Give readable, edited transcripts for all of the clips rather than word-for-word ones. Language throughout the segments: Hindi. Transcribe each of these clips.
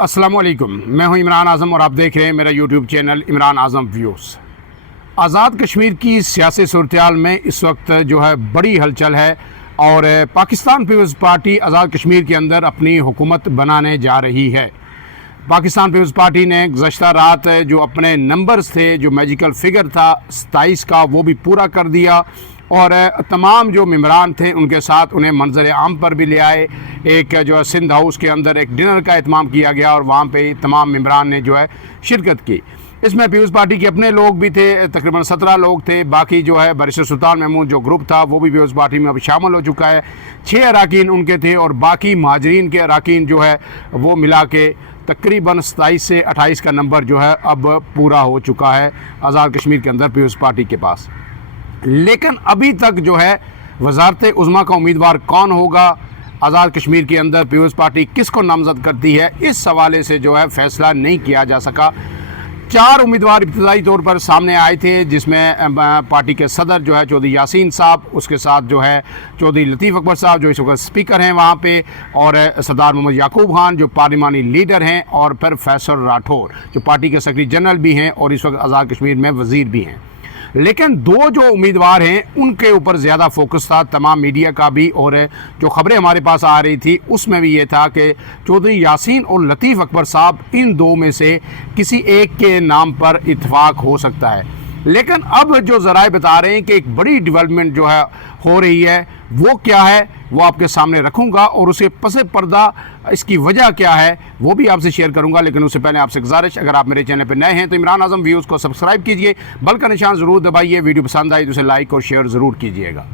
अस्सलाम वालेकुम, मैं हूं इमरान आज़म और आप देख रहे हैं मेरा यूट्यूब चैनल इमरान आज़म व्यूज़। आज़ाद कश्मीर की सियासी सूरत-ए-हाल में इस वक्त जो है बड़ी हलचल है और पाकिस्तान पीपल्स पार्टी आज़ाद कश्मीर के अंदर अपनी हुकूमत बनाने जा रही है। पाकिस्तान पीपल्स पार्टी ने गुज़श्ता रात जो अपने नंबर्स थे, जो मैजिकल फिगर था 27 का, वो भी पूरा कर दिया और तमाम जो मेंबरान थे उनके साथ उन्हें मंजर आम पर भी ले आए। एक जो है सिंध हाउस के अंदर एक डिनर का एहतमाम किया गया और वहाँ पे तमाम मेंबरान ने जो है शिरकत की। इसमें पीपल्स पार्टी के अपने लोग भी थे, तकरीबन 17 लोग थे। बाकी जो है बैरिस्टर सुल्तान महमूद जो ग्रुप था वो भी पीपल्स पार्टी में अब शामिल हो चुका है। 6 अराकीन उनके थे और बाकी महाजरीन के अराकीन जो है वो मिला के तकरीबन 27 से 28 का नंबर जो है अब पूरा हो चुका है आज़ाद कश्मीर के अंदर पीपल्स पार्टी के पास। लेकिन अभी तक जो है वज़ारत उज़्मा का उम्मीदवार कौन होगा, आज़ाद कश्मीर के अंदर पीपल्स पार्टी किसको नामज़द करती है, इस हवाले से जो है फ़ैसला नहीं किया जा सका। 4 उम्मीदवार इब्तदाई तौर पर सामने आए थे, जिसमें पार्टी के सदर जो है चौधरी यासीन साहब, उसके साथ जो है चौधरी लतीफ़ अकबर साहब जो इस वक्त स्पीकर हैं वहाँ पे, और सरदार मोहम्मद याकूब खान जो पार्लिमानी लीडर हैं, और फिर फैसल राठौर जो पार्टी के सेक्रेटरी जनरल भी हैं और इस वक्त आज़ाद कश्मीर में वज़ीर भी हैं। लेकिन 2 जो उम्मीदवार हैं उनके ऊपर ज़्यादा फोकस था तमाम मीडिया का भी, और जो ख़बरें हमारे पास आ रही थी उसमें भी ये था कि चौधरी यासीन और लतीफ़ अकबर साहब, इन 2 में से किसी एक के नाम पर इत्तेफाक हो सकता है। लेकिन अब जो ज़राए बता रहे हैं कि एक बड़ी डेवलपमेंट जो है हो रही है, वो क्या है वो आपके सामने रखूंगा और उसे पसे पर्दा इसकी वजह क्या है वो भी आपसे शेयर करूंगा। लेकिन उससे पहले आपसे गुजारिश, अगर आप मेरे चैनल पर नए हैं तो इमरान आज़म व्यूज़ को सब्सक्राइब कीजिए, बेल का निशान ज़रूर दबाइए, वीडियो पसंद आई तो उसे लाइक और शेयर ज़रूर कीजिएगा।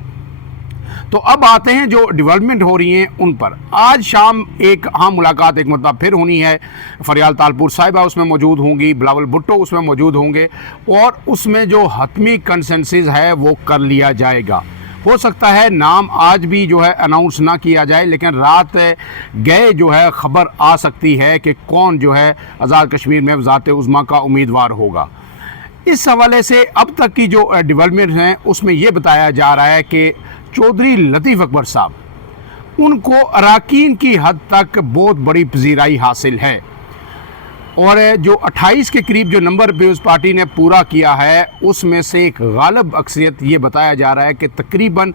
तो अब आते हैं जो डेवलपमेंट हो रही हैं उन पर। आज शाम एक अहम मुलाकात एक मरतबा फिर होनी है। फरियाल तालपुर साहिबा उसमें मौजूद होंगी, बिलावल भुट्टो उसमें मौजूद होंगे और उसमें जो हतमी कंसेंसस है वो कर लिया जाएगा। हो सकता है नाम आज भी जो है अनाउंस ना किया जाए, लेकिन रात गए जो है ख़बर आ सकती है कि कौन जो है आज़ाद कश्मीर में वज़ारत उज़्मा का उम्मीदवार होगा। इस हवाले से अब तक की जो डेवलपमेंट हैं उसमें यह बताया जा रहा है कि चौधरी लतीफ़ अकबर साहब, उनको अराकीन की हद तक बहुत बड़ी पजीराई हासिल है और जो 28 के करीब जो नंबर पीपल्स पार्टी ने पूरा किया है उसमें से एक गालिब अक्सरियत ये बताया जा रहा है कि तकरीबन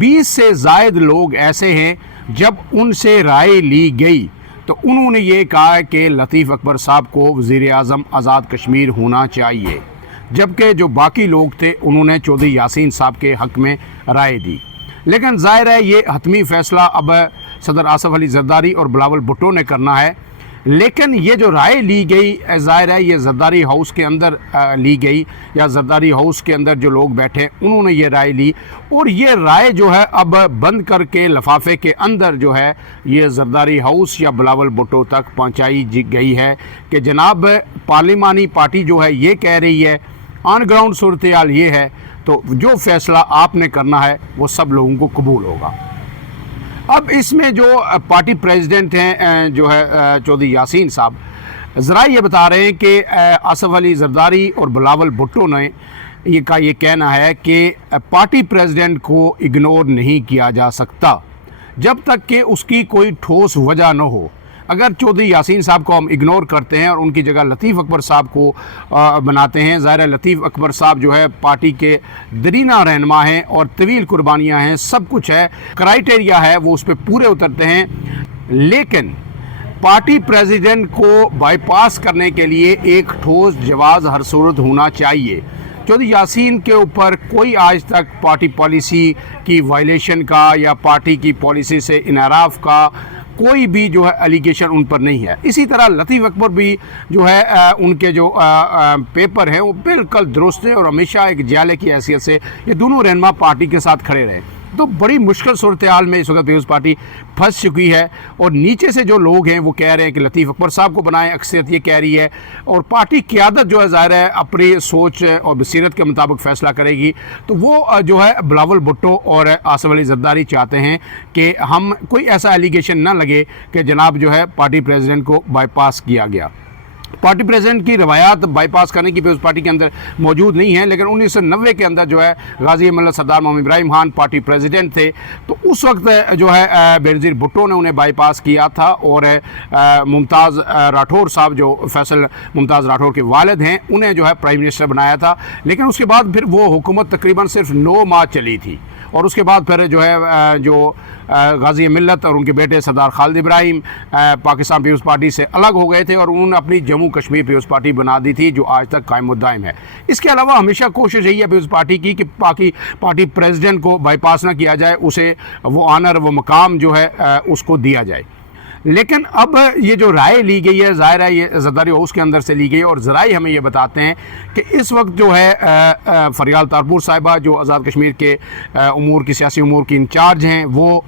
20 से ज़ायद लोग ऐसे हैं जब उनसे राय ली गई तो उन्होंने ये कहा कि लतीफ़ अकबर साहब को वज़ीर आज़म आज़ाद कश्मीर होना चाहिए, जबकि जो बाकी लोग थे उन्होंने चौधरी यासीन साहब के हक़ में राय दी। लेकिन ज़ाहिर है ये हतमी फ़ैसला अब सदर आसफ़ अली ज़रदारी और बिलावल भुट्टो ने करना है। लेकिन ये जो राय ली गई, ज़ाहिर है ये ज़रदारी हाउस के अंदर ली गई, या ज़रदारी हाउस के अंदर जो लोग बैठे उन्होंने ये राय ली और ये राय जो है अब बंद करके लिफाफे के अंदर जो है ये ज़रदारी हाउस या बिलावल भुट्टो तक पहुंचाई गई है कि जनाब पार्लिमानी पार्टी जो है ये कह रही है, ऑन ग्राउंड सूरत-ए-हाल ये है, तो जो फ़ैसला आपने करना है वो सब लोगों को कबूल होगा। अब इसमें जो पार्टी प्रेसिडेंट हैं जो है चौधरी यासीन साहब, ज़रा ये बता रहे हैं कि आसफ़ अली ज़रदारी और बिलावल भुट्टो ने ये कहना है कि पार्टी प्रेसिडेंट को इग्नोर नहीं किया जा सकता जब तक कि उसकी कोई ठोस वजह न हो। अगर चौधरी यासीन साहब को हम इग्नोर करते हैं और उनकी जगह लतीफ़ अकबर साहब को बनाते हैं, ज़ाहिर है लतीफ़ अकबर साहब जो है पार्टी के दरीना रहनुमा हैं और तवील कुर्बानियाँ हैं, सब कुछ है, क्राइटेरिया है, वो उस पर पूरे उतरते हैं। लेकिन पार्टी प्रेसिडेंट को बाईपास करने के लिए एक ठोस जवाज़ हर सूरत होना चाहिए। चौधरी यासीन के ऊपर कोई आज तक पार्टी पॉलिसी की वायलेशन का या पार्टी की पॉलिसी से इनहराफ का कोई भी जो है एलिगेशन उन पर नहीं है। इसी तरह लतीफ़ अकबर भी जो है उनके जो पेपर हैं वो बिल्कुल दुरुस्त है और हमेशा एक जाले की हैसियत से ये दोनों रहनुमा पार्टी के साथ खड़े रहे। तो बड़ी मुश्किल सूरत-ए-हाल में इस वक्त पीपल्स पार्टी फंस चुकी है और नीचे से जो लोग हैं वो कह रहे हैं कि लतीफ़ अकबर साहब को बनाएं, अक्सरियत ये कह रही है, और पार्टी क़यादत जो है ज़ाहिर है अपनी सोच और बसीरत के मुताबिक फ़ैसला करेगी। तो वो जो है बिलावल भुट्टो और आसफ़ अली ज़रदारी चाहते हैं कि हम कोई ऐसा एलिगेशन ना लगे कि जनाब जो है पार्टी प्रेसिडेंट को बाईपास किया गया। पार्टी प्रेसिडेंट की रवायात बाईपास करने की पीपल्स पार्टी के अंदर मौजूद नहीं है, लेकिन 1990 के अंदर जो है गाजी मिल्लत सरदार मोहम्मद इब्राहिम खान पार्टी प्रेसिडेंट थे, तो उस वक्त जो है बेनज़ीर भुट्टो ने उन्हें बाईपास किया था और मुमताज़ राठौर साहब जो फैसल मुमताज़ राठौर के वालिद हैं उन्हें जो है प्राइम मिनिस्टर बनाया था। लेकिन उसके बाद फिर वो हुकूमत तकरीबन सिर्फ 9 माह चली थी और उसके बाद फिर जो है जो गाजी मिल्लत और उनके बेटे सरदार खालिद इब्राहिम पाकिस्तान पीपल्स पार्टी से अलग हो गए थे और उन्होंने अपनी जम्मू कश्मीर पीपल्स पार्टी बना दी थी, जो आज तक कायम व दायम है। इसके अलावा हमेशा कोशिश यही है पीपल्स पार्टी की कि पार्टी प्रेसिडेंट को बाईपास ना किया जाए, उसे वो ऑनर वो मकाम जो है उसको दिया जाए। लेकिन अब ये जो राय ली गई है, ज़ाहिर है ये ज़रदारी हाउस के अंदर से ली गई है और ज़राए हमें ये बताते हैं कि इस वक्त जो है फरियाल तारपुर साहिबा जो आज़ाद कश्मीर के उमूर की सियासी उमूर की इंचार्ज हैं, वो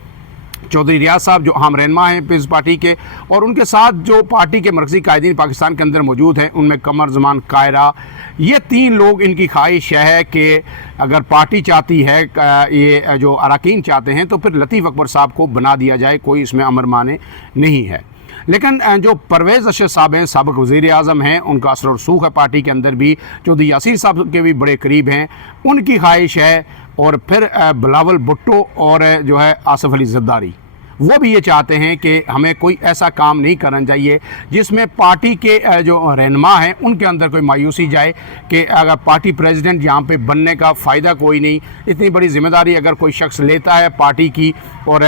चौधरी रियाज साहब जो अहम रहनुमा हैं पीपल्स पार्टी के, और उनके साथ जो पार्टी के मरकज़ी कायदीन पाकिस्तान के अंदर मौजूद हैं उनमें कमर जमान कायरा, ये 3 लोग, इनकी ख्वाहिश है कि अगर पार्टी चाहती है, ये जो अरकान चाहते हैं, तो फिर लतीफ़ अकबर साहब को बना दिया जाए, कोई इसमें अमर माने नहीं है। लेकिन जो परवेज़ अरशद साहब हैं, साबिक़ वज़ीर आज़म हैं, उनका असर और सूख है पार्टी के अंदर भी, चौधरी यासीन साहब के भी बड़े करीब हैं, उनकी ख्वाहिश है, और फिर बिलावल भुट्टो और जो है आसिफ अली ज़रदारी, वो भी ये चाहते हैं कि हमें कोई ऐसा काम नहीं करना चाहिए जिसमें पार्टी के जो रहनुमा हैं उनके अंदर कोई मायूसी जाए कि अगर पार्टी प्रेसिडेंट यहाँ पे बनने का फ़ायदा कोई नहीं, इतनी बड़ी जिम्मेदारी अगर कोई शख्स लेता है पार्टी की और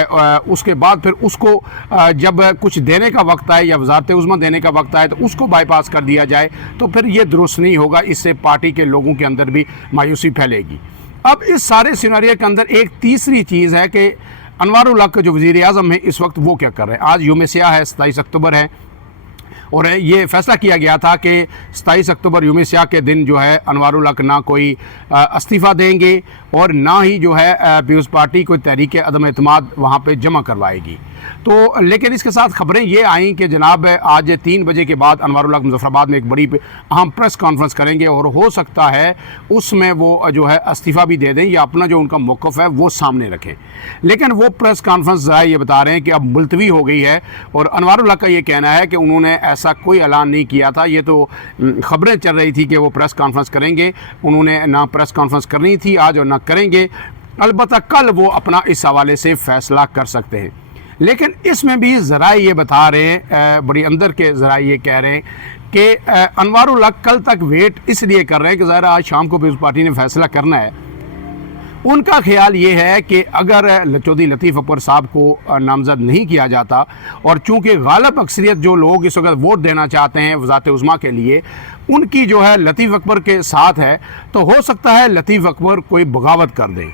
उसके बाद फिर उसको जब कुछ देने का वक्त आए या वज़ारत उज़्मा देने का वक्त आए तो उसको बाईपास कर दिया जाए, तो फिर ये दुरुस्त नहीं होगा, इससे पार्टी के लोगों के अंदर भी मायूसी फैलेगी। अब इस सारे सिनेरियो के अंदर एक तीसरी चीज़ है कि अनवारुल हक जो वज़ीर आज़म है इस वक्त वो क्या कर रहे हैं। आज यौम सियाह है, 27 अक्टूबर है, और ये फैसला किया गया था कि 27 अक्टूबर यौम सियाह के दिन जो है अनवारुल हक ना कोई इस्तीफ़ा देंगे और ना ही जो है पीपल्स पार्टी कोई तहरीक अदम एतमाद वहाँ पे जमा करवाएगी। तो लेकिन इसके साथ ख़बरें ये आईं कि जनाब आज 3 बजे के बाद अनवारुल हक मुज़फ़्फ़राबाद में एक बड़ी अहम प्रेस कॉन्फ्रेंस करेंगे और हो सकता है उसमें वो जो है इस्तीफ़ा भी दे दें या अपना जो उनका मौक़िफ़ है वो सामने रखें। लेकिन वो प्रेस कॉन्फ्रेंस ज़राए ये बता रहे हैं कि अब मुलतवी हो गई है और अनवारुल हक का ये कहना है कि उन्होंने ऐसा कोई ऐलान नहीं किया था, ये तो ख़बरें चल रही थी कि वो प्रेस कॉन्फ्रेंस करेंगे, उन्होंने ना प्रेस कॉन्फ्रेंस करनी थी आज और ना करेंगे, अलबत्ता कल वो अपना इस हवाले से फ़ैसला कर सकते हैं। लेकिन इसमें भी ज़राए ये बता रहे हैं, बड़ी अंदर के ज़राए ये कह रहे हैं कि अनवारुल हक कल तक वेट इसलिए कर रहे हैं कि ज़रा आज शाम को पीपल्स पार्टी ने फ़ैसला करना है। उनका ख्याल ये है कि अगर चौधरी लतीफ़ अकबर साहब को नामज़द नहीं किया जाता और चूँकि गालिब अक्सरियत जो लोग इस वक्त वोट देना चाहते हैं वज़ारत उज़्मा के लिए उनकी जो है लतीफ़ अकबर के साथ है, तो हो सकता है लतीफ़ अकबर कोई बगावत कर दें,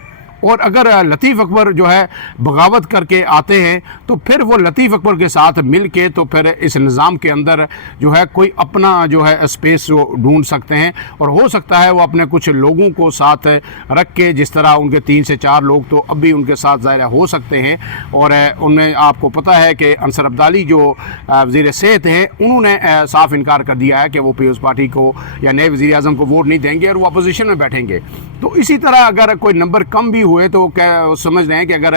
और अगर लतीफ़ अकबर जो है बगावत करके आते हैं तो फिर वो लतीफ़ अकबर के साथ मिल के तो फिर इस निज़ाम के अंदर जो है कोई अपना जो है स्पेस ढूंढ सकते हैं, और हो सकता है वो अपने कुछ लोगों को साथ रख के, जिस तरह उनके 3 से 4 लोग तो अब भी उनके साथ ज़ाहिर हो सकते हैं, और उनमें आपको पता है कि अंसर अब्दाली जो वज़ीर सेहत हैं उन्होंने साफ इनकार कर दिया है कि वो पीपल्स पार्टी को या नए वज़ीर आज़म को वोट नहीं देंगे और वो अपोजिशन में बैठेंगे। तो इसी तरह अगर कोई नंबर कम भी हुए तो क्या समझ रहे हैं कि अगर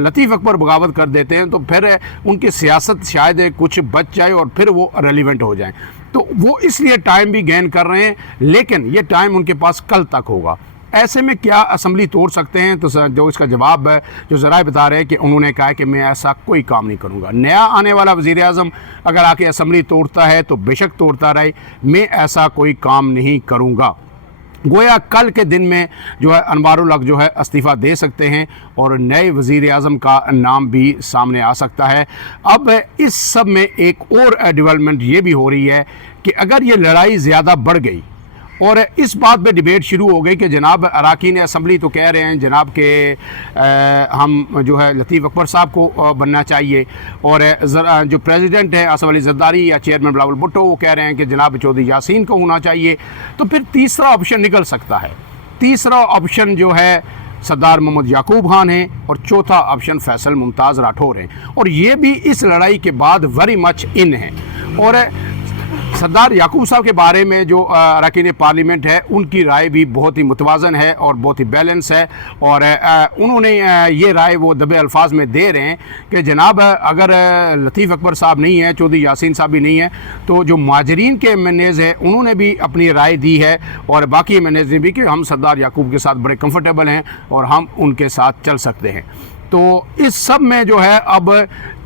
लतीफ़ अकबर बगावत कर देते हैं तो फिर उनकी सियासत शायद कुछ बच जाए और फिर वो रेलिवेंट हो जाए, तो वो इसलिए टाइम भी गेन कर रहे हैं, लेकिन ये टाइम उनके पास कल तक होगा। ऐसे में क्या असम्बली तोड़ सकते हैं? तो जो इसका जवाब है जो ज़राए बता रहे हैं कि उन्होंने कहा है कि मैं ऐसा कोई काम नहीं करूँगा। नया आने वाला वज़ीर आज़म अगर आके असम्बली तोड़ता है तो बेशक तोड़ता रहे, मैं ऐसा कोई काम नहीं करूँगा। गोया कल के दिन में जो है अनवारुल हक जो है इस्तीफ़ा दे सकते हैं और नए वज़ीर आज़म का नाम भी सामने आ सकता है। अब इस सब में एक और डेवलपमेंट ये भी हो रही है कि अगर ये लड़ाई ज़्यादा बढ़ गई और इस बात पे डिबेट शुरू हो गई कि जनाब अरकान असम्बली तो कह रहे हैं जनाब के हम जो है लतीफ़ अकबर साहब को बनना चाहिए, और जो प्रेसिडेंट है आसिफ अली ज़रदारी या चेयरमैन बिलावल भुट्टो वो कह रहे हैं कि जनाब चौधरी यासीन को होना चाहिए, तो फिर तीसरा ऑप्शन निकल सकता है। तीसरा ऑप्शन जो है सरदार मोहम्मद याकूब खान है और चौथा ऑप्शन फैसल मुमताज़ राठौर है, और ये भी इस लड़ाई के बाद वेरी मच इन है। और सरदार याकूब साहब के बारे में जो अरकान पार्लियामेंट है उनकी राय भी बहुत ही मुतवाज़न है और बहुत ही बैलेंस है, और उन्होंने ये राय वो दबे अल्फाज में दे रहे हैं कि जनाब अगर लतीफ़ अकबर साहब नहीं है, चौधरी यासीन साहब भी नहीं है, तो जो मुहाजिरीन के MNAs है उन्होंने भी अपनी राय दी है और बाकी MNAs ने भी कि हम सरदार याकूब के साथ बड़े कंफर्टेबल हैं और हम उनके साथ चल सकते हैं। तो इस सब में जो है अब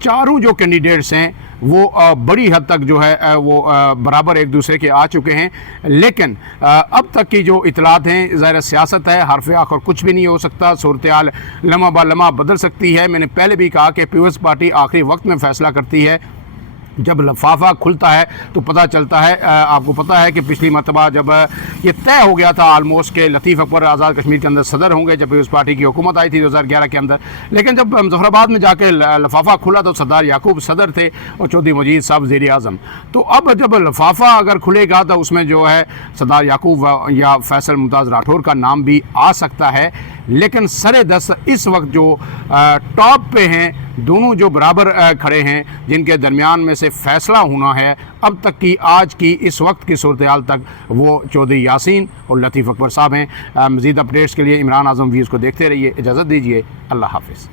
चारों जो कैंडिडेट्स हैं वो बड़ी हद तक जो है वो बराबर एक दूसरे के आ चुके हैं, लेकिन अब तक की जो इतलात हैं, ज़ाहिर सियासत है, हरफ आखिर कुछ भी नहीं हो सकता, सूरत हाल लम्हा ब लम्हा बदल सकती है। मैंने पहले भी कहा कि पीपल्स पार्टी आखिरी वक्त में फ़ैसला करती है, जब लफाफा खुलता है तो पता चलता है। आपको पता है कि पिछली मरतबा जब ये तय हो गया था आलमोस्ट के लतीफ़ अकबर आज़ाद कश्मीर के अंदर सदर होंगे, जब पीपल्स पार्टी की हुकूमत आई थी 2011 के अंदर, लेकिन जब मुजफ्फराबाद में जाके लफाफा खुला तो सरदार याकूब सदर थे और चौधरी मजीद साहब वज़ीर आज़म। तो अब जब लफाफा अगर खुलेगा तो उसमें जो है सरदार याकूब या फैसल मुमताज़ राठौर का नाम भी आ सकता है, लेकिन सरे दस इस वक्त जो टॉप पे हैं दोनों जो बराबर खड़े हैं, जिनके दरमियान में से फ़ैसला होना है अब तक की आज की इस वक्त की सूरत हाल तक, वो चौधरी यासीन और लतीफ़ अकबर साहब हैं। मज़ीद अपडेट्स के लिए इमरान आज़म व्यूज़ को देखते रहिए। इजाज़त दीजिए, अल्लाह हाफ़िज़।